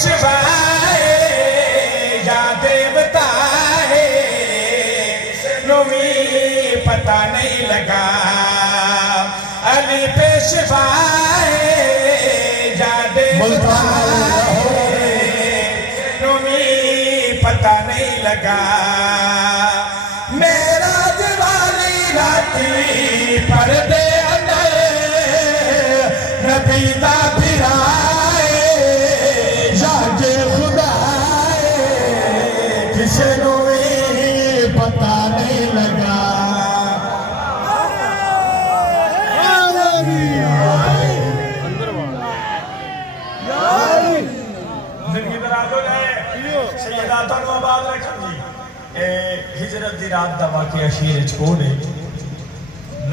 पेशवा है या देवता है नूमी पता नहीं लगा। अली पेशवा है या देवता है नूमी पता नहीं लगा। मेरा दिवाली राती पर्दे अंदर नबी दा फिराए जाके खुदा किसे को पता नहीं लगा। जिंदगी दराज हो जाए सैयदा तनु आबाद रखन जी हिजरत दी रात दा वाकया शेर च कोड है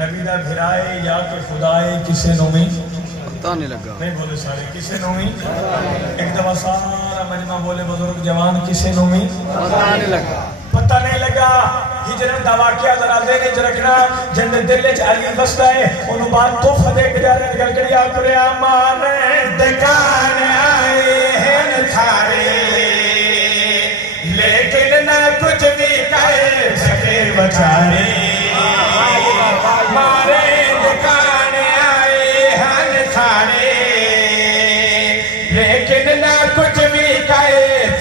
नबी दा फिराए या के खुदाए किसे नु भी पता नहीं लगा। नहीं बोले सारे किसे नु भी एक दफा सारा मजमा बोले बुजुर्ग जवान किसे नु भी पता नहीं लगा। पता नहीं लगा। हिजरत दा वाकया जरा देने च रखना जिंद दिल च अली बसदा है ओनु बात तोहफा दे के जा रहे गलगड़िया करे मान दुकान आए हैं थारे लेकिन ना कुछ भी कह सके बेचारे। मारे दुकान आए हैं थारे लेकिन ना कुछ भी कह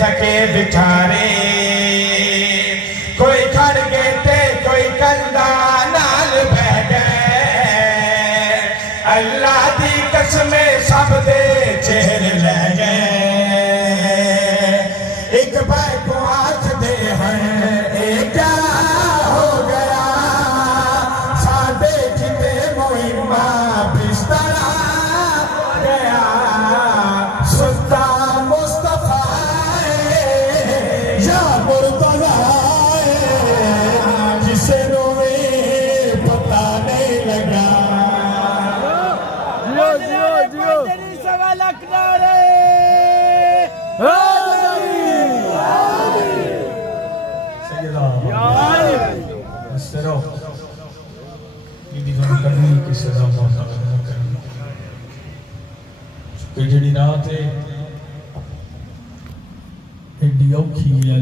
सके बेचारे। कोई खड़ गए थे कोई कंधा नाल बह गए अल्लाह दी कसमें सब दे चेहरे ले गए। एक भाई को आंख दे हैं एक क्या हो गया सादे जिते मोइमा बिस्तरा गया सुल्ता मुस्तफा या मुर्तजा जिसे नो पता नहीं लगा। जी रात है एडी औखी है।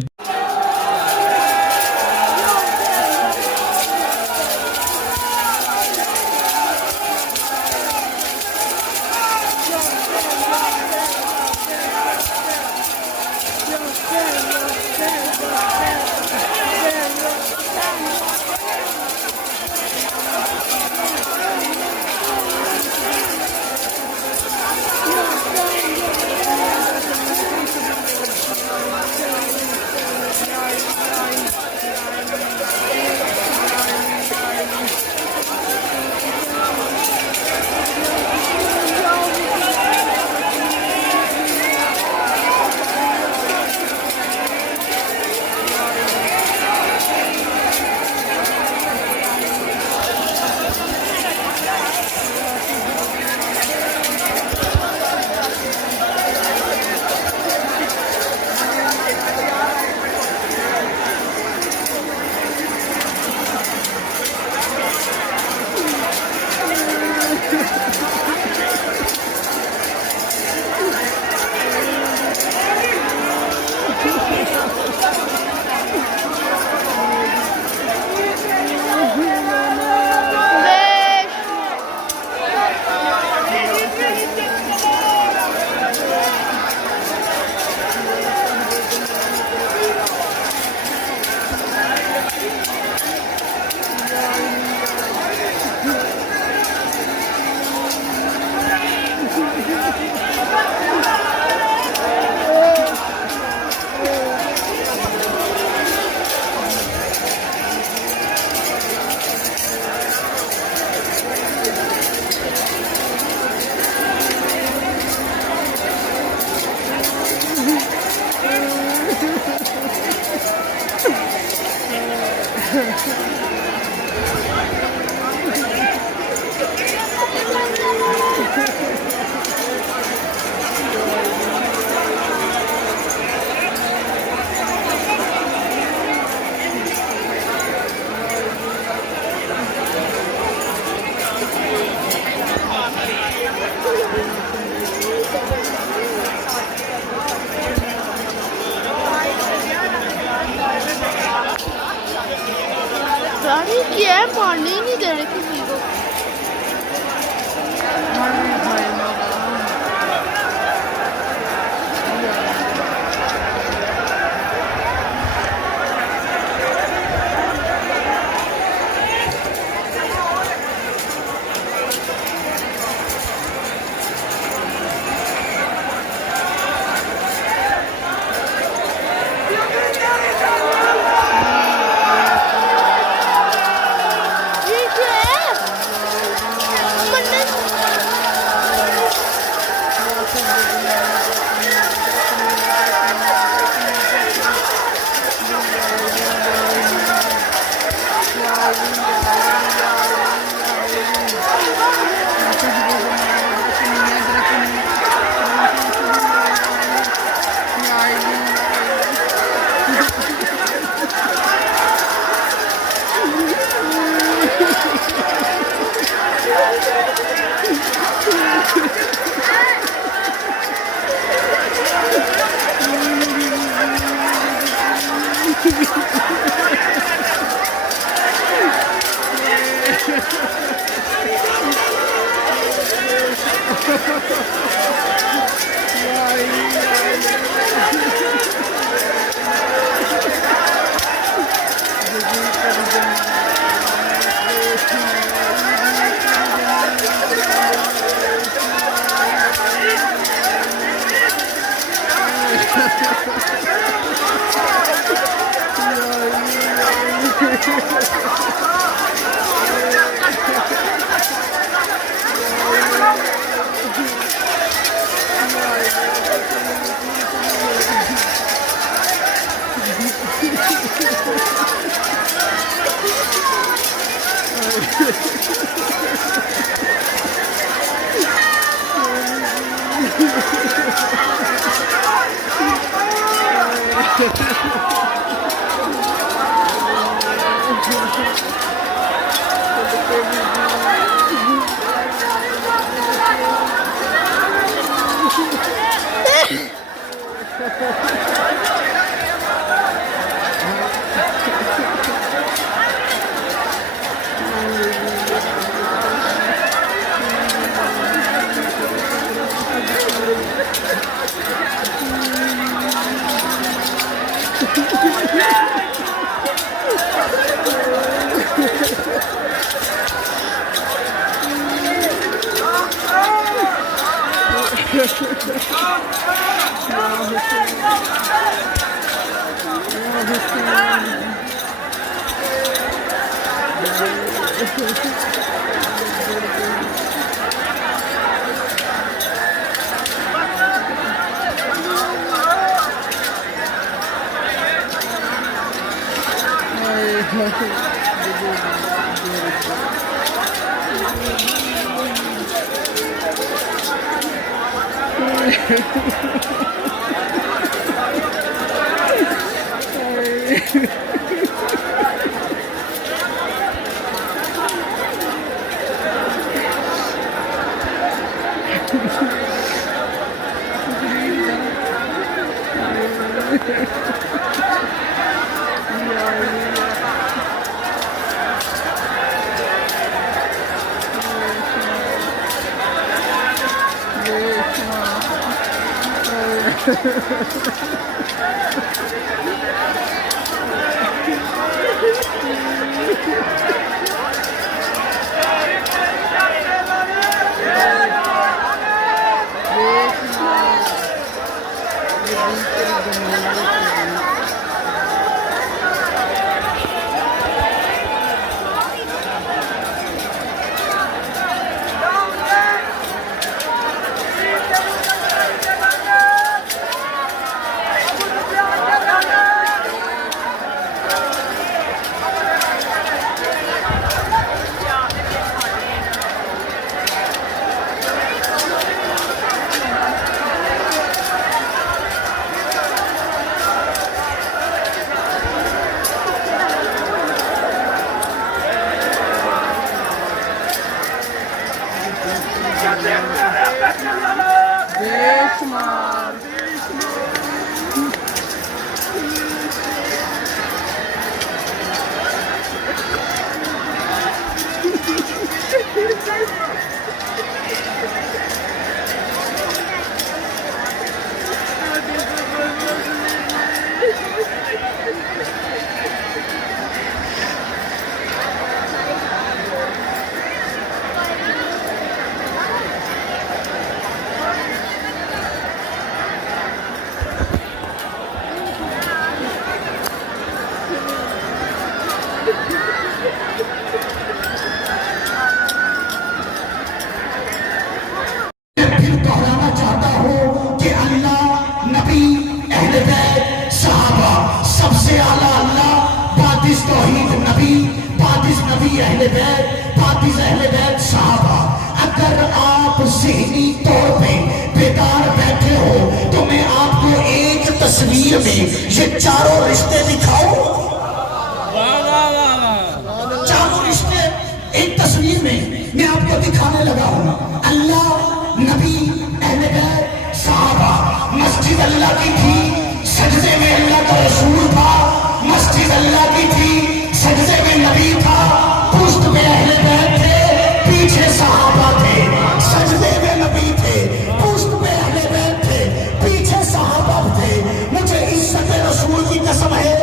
यार पानी ही नहीं दे रहे किसी को। ये क्या है? मन्नत अहले बैत, पाकिज़ अहले बैत सहाबा, अगर आप ज़हनी तौर पे बेकार बैठे हो तो मैं आपको एक तस्वीर में ये चारों रिश्ते दिखाऊं। चारों रिश्ते एक तस्वीर में मैं आपको दिखाने लगा हूं। अल्लाह, नबी, अहले बैत, सहाबा। मस्जिद अल्लाह की थी, सजदे में अल्लाह का रसूल था। मस्जिद अल्लाह की थी, सजदे में नबी था। पुश्त पे अहले बैत थे, पीछे सहाबा थे। सजदे में नबी थे, पुश्त पे अहले बैत थे, पीछे सहाबा थे। मुझे इज्जत रसूल की कसम है,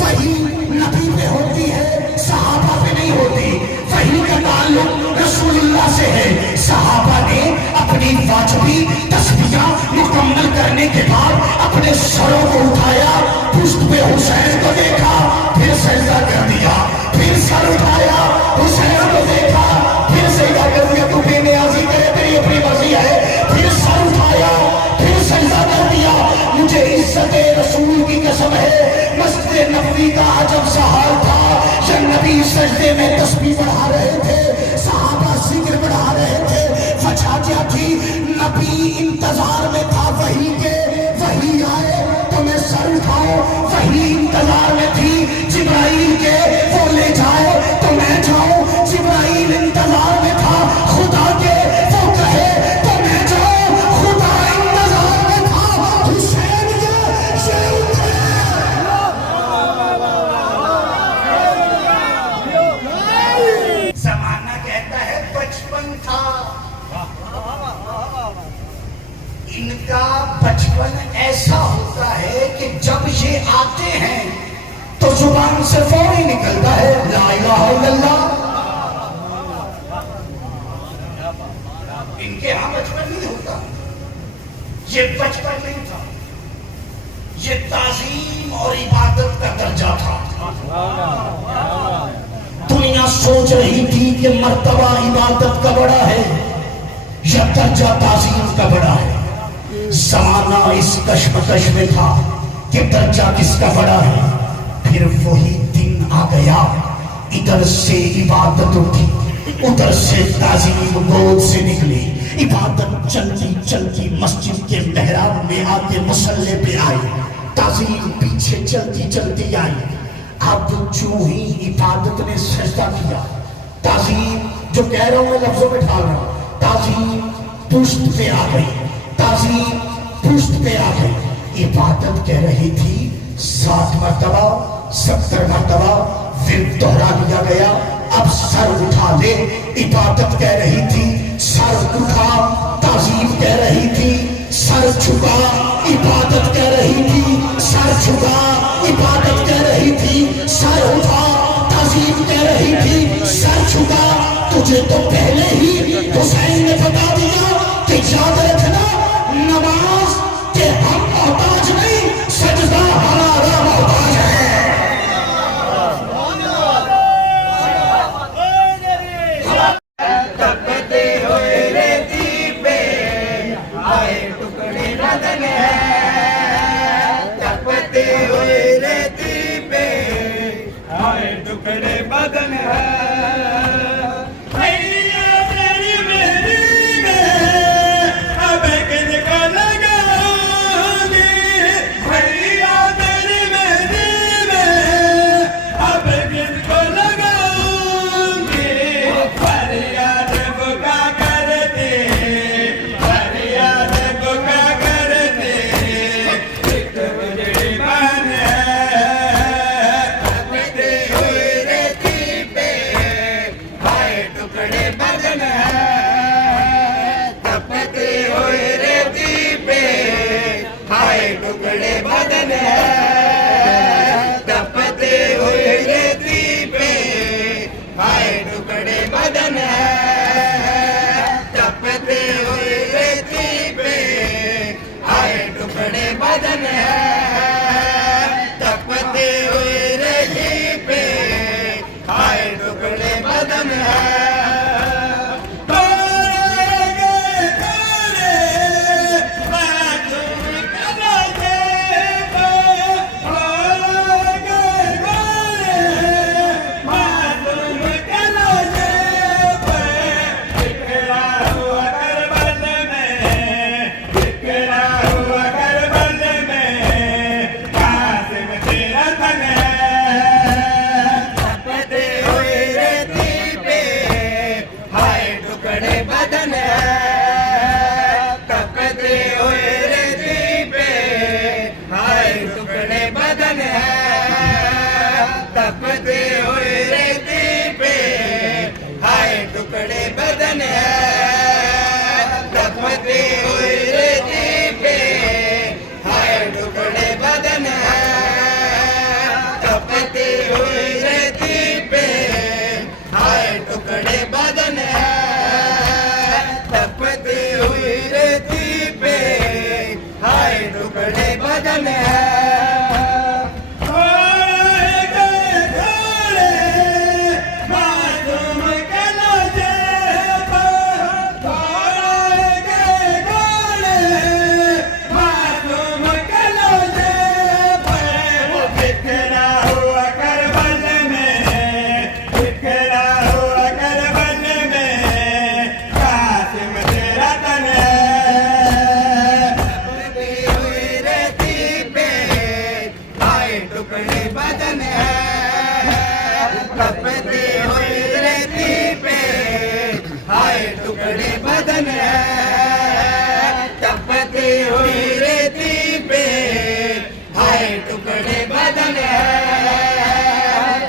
वही नबी पे होती है, सहाबा पे नहीं होती। वही का ताल्लुक रसूलुल्लाह से है। सहाबा ने अपनी वाजिबी तस्बीह मुकम्मल करने के बाद अपने सरों को उठाया, पुश्त पे हुसैन को देखा, फिर सजदा कर दिया, फिर सर उठाया, हुसैन को देखा, फिर सजदा कर दिया। तू बेनियाजी करे, तेरी अपनी मर्जी है। फिर सर उठाया, फिर सजदा कर दिया। मुझे इज्जत रसूल की कसम है, मस्जिद नबवी का अजब सा हाल था। जब नबी सजदे में तस्बीह बढ़ा रहे थे, सहाबा जिक्र बढ़ा रहे थे। वजह क्या थी? नबी इंतजार में था वही के, वही आए तो मैं सर उठाऊं। वही इंतजार में थी जिब्राइल के, वो ले जाए तो मैं जाऊं। जिब्राइल इंतजार में था खुदा के, वो कहे तो मैं जाऊं। खुदा इंतजार में था हुसैन के, ये उठे। जमाना कहता है बचपन था, इनका बचपन ऐसा होता है कि जब ये आते हैं तो जुबान से फौरी निकलता है ला इलाहा इल्लल्लाह। इनके यहां बचपन नहीं होता, ये बचपन नहीं था, ये ताजीम और इबादत का दर्जा था। दुनिया सोच रही थी कि मर्तबा इबादत का बड़ा है या दर्जा ताजीम का बड़ा है। ज़माना इस कश्मकश में था कि दर्जा किसका बड़ा है। फिर वही दिन आ गया, इधर से इबादत उठी, उधर से ताजीम गोद से निकली। इबादत चलती चलती मस्जिद के मेहराब में आके मुसल्ले पे आई, ताजीम पीछे चलती चलती आई। अब जो ही इबादत ने सजदा किया, ताजीम जो कह रहा हूं मैं लफ्जों में ढाल रहा हूं, ताजीम पुश्त पे आ गई, ताजीम पुश्त पे आ गई। इबादत कह रही थी 60 मरतबा 70 मरतबा, फिर दोहरा दिया गया। अब सर उठा ले, इबादत कह रही थी सर उठा। ताजीम कह रही थी सर झुका, इबादत कह रही थी सर झुका। इबादत कह रही थी सर उठा, ताजीम कह रही थी सर झुका। तुझे तो पहले ही हुसैन ने बता दिया कि याद रखना, नमाज के हम मोहताज नहीं, सजदा हमारा मोहताज है। तपते हुए रेती पे आए टुकड़े बदन है, तपते हुए रेती पे आए टुकड़े बदन है। टुकड़े बदन है, तपते हुए रेती पे आए टुकड़े बदन है, तपते हुए रेती पे आए टुकड़े बदन है, तपते हुए रेती पे आए टुकड़े बदन है। बदन है टुकड़े बदन है तपती हुई रेती पे हाय टुकड़े बदन है तपती हुई रेती पे हाय टुकड़े बदन है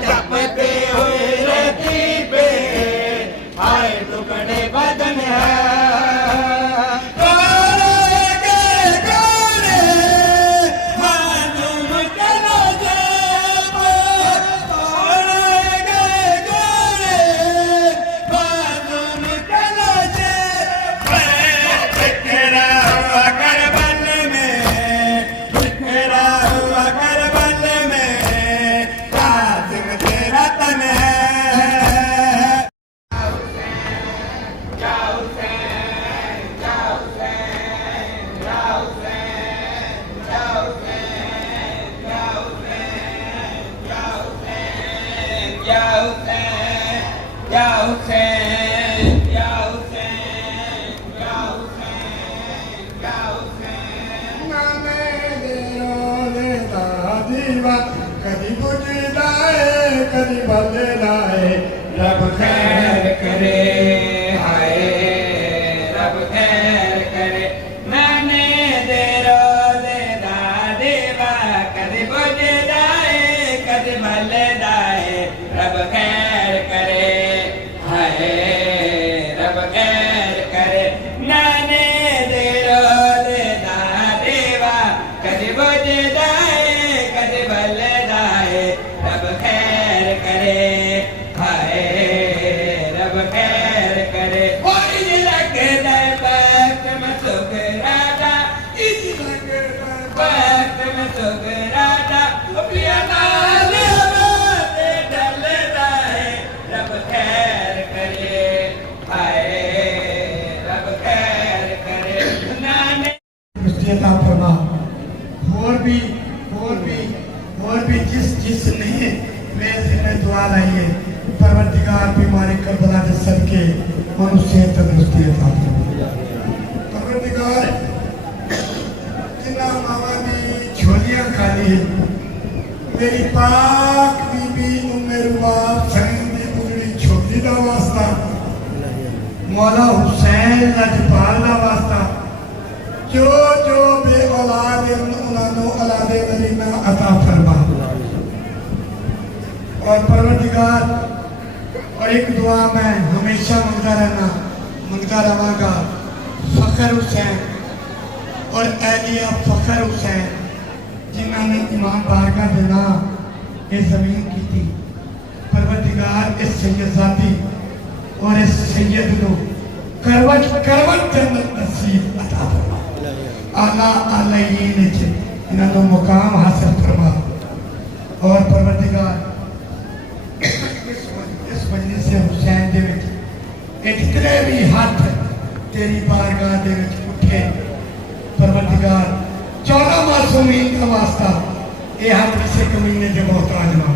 तपती हुई रेती पे हाय टुकड़े बदन है कभी बुझलाए कभी बदलाए रब खैर करे हाय रब खैर करे नाने दे रोले दादेवा कभी बुझलाए कभी बदलाए रब खैर करे हाय रब खैर करे नाने दे रोले दादेवा कभी बुझलाए कभी बदलाए रब खैर करे हाय रब खैर करे कोई लगता वक्त में सुगराता इस वक्त में सुगराता पिया नाल हमारे डलता है रब खैर करे हाय रब खैर करे नाने मुस्तियता फरमा और भी जिसने वैसे में दुआ लाई है परवरदिगार बीमारी करबला के सदके मनुष्य तंदुरुस्ती अता फरमा परवरदिगार जिन्ना मामा दी झोलियां खाली है मेरी पाक बीबी उम्मे रुबा फरीद दी गुजरी झोली दा वास्ता मौला हुसैन लजपाल दा वास्ता जो बे औलाद उन्होंने औलाद नरीना अता फरमा और परवरदिगार और एक दुआ मैं हमेशा मंगता रहांगा फखर हुसैन और एलिया फखर हुसैन जिन्होंने इमाम बारगाह देना ये जमीन की थी परवरदिगार इस सैयदाती और इस सैयद को करवट जन्नत नसीब अता फरमा आला आलयीन इन्होंने मुकाम हासिल फरमा और परवरदिगार इस मजलिस से हुसैन दे विच जितने भी हाथ तेरी बारगाह दे विच उठे परवरदिगार 14 मासूमीन का वास्ता ये हाथ किसी कमीने के मोहताज ना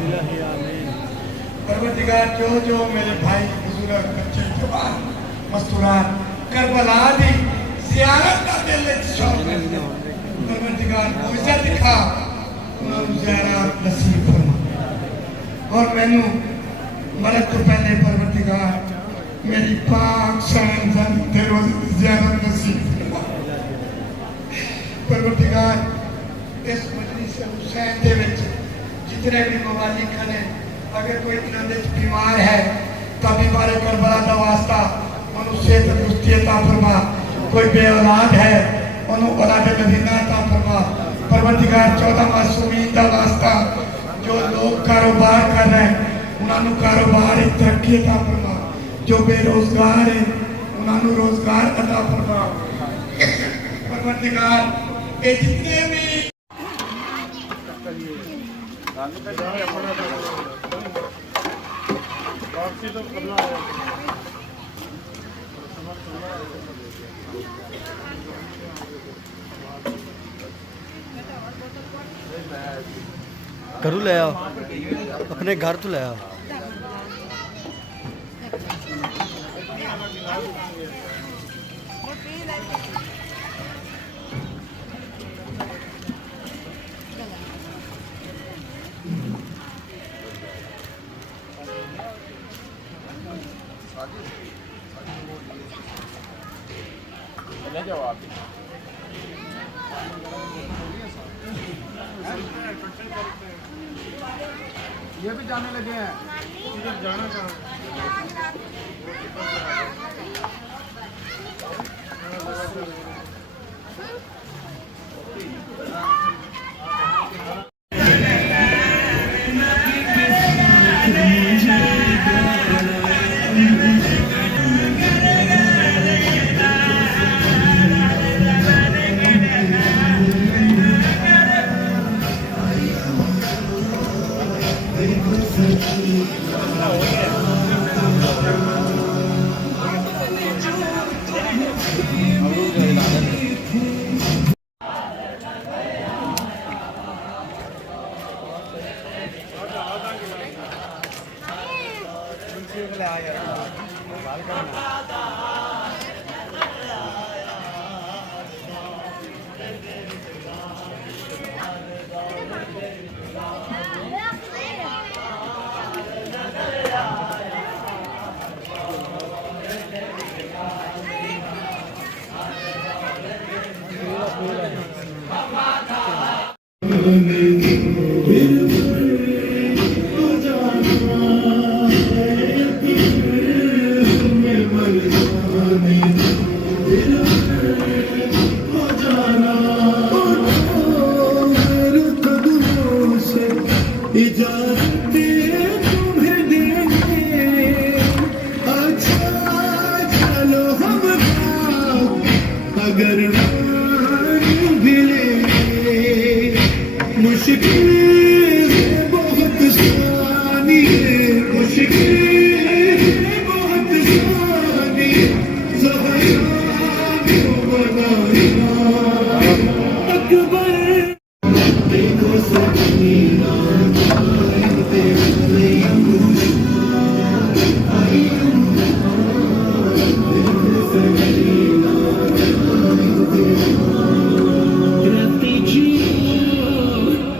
परवरदिगार जो मेरे भाई बुजुर्ग बच्चे जवान मस्तूरात करबला दी ज़ियारत का दिल शौक करते परवरदिगार को इज्जत दिखा उन्होंने ज़ियारत नसीब फरमा और मैनू मरद तो पहले परवरदिगार मेरी पाक शान जन रोज ज़ियारत नसीब फरमा परवरदिगार इस मजलिस हुसैन दे विच जितने भी मवाली खड़े अगर कोई इन्होंने बीमार है तभी बारे करबला दा वास्ता मनुष्य तंदुरुस्ती अता फरमा कोई बे औलाद है उन्होंने औलाद नबीना अता फरमा परवरदिगार 14 मासूमीन दा वास्ता जो लोग कारोबार कर रहे हैं उन्होंने कारोबार की तरक्की अता फरमा जो बेरोजगार है उन्होंने रोजगार अता फरमा परवरदिगार ये जितने भी घरू ले आओ, अपने घर तो ले आओ। ये भी जाने लगे हैं, इधर जाना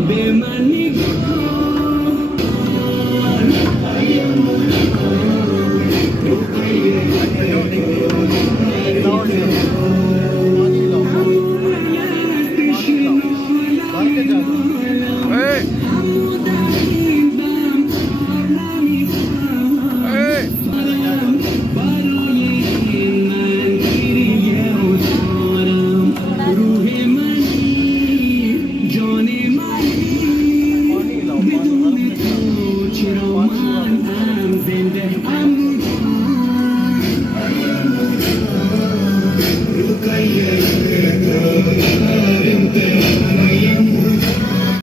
बेमन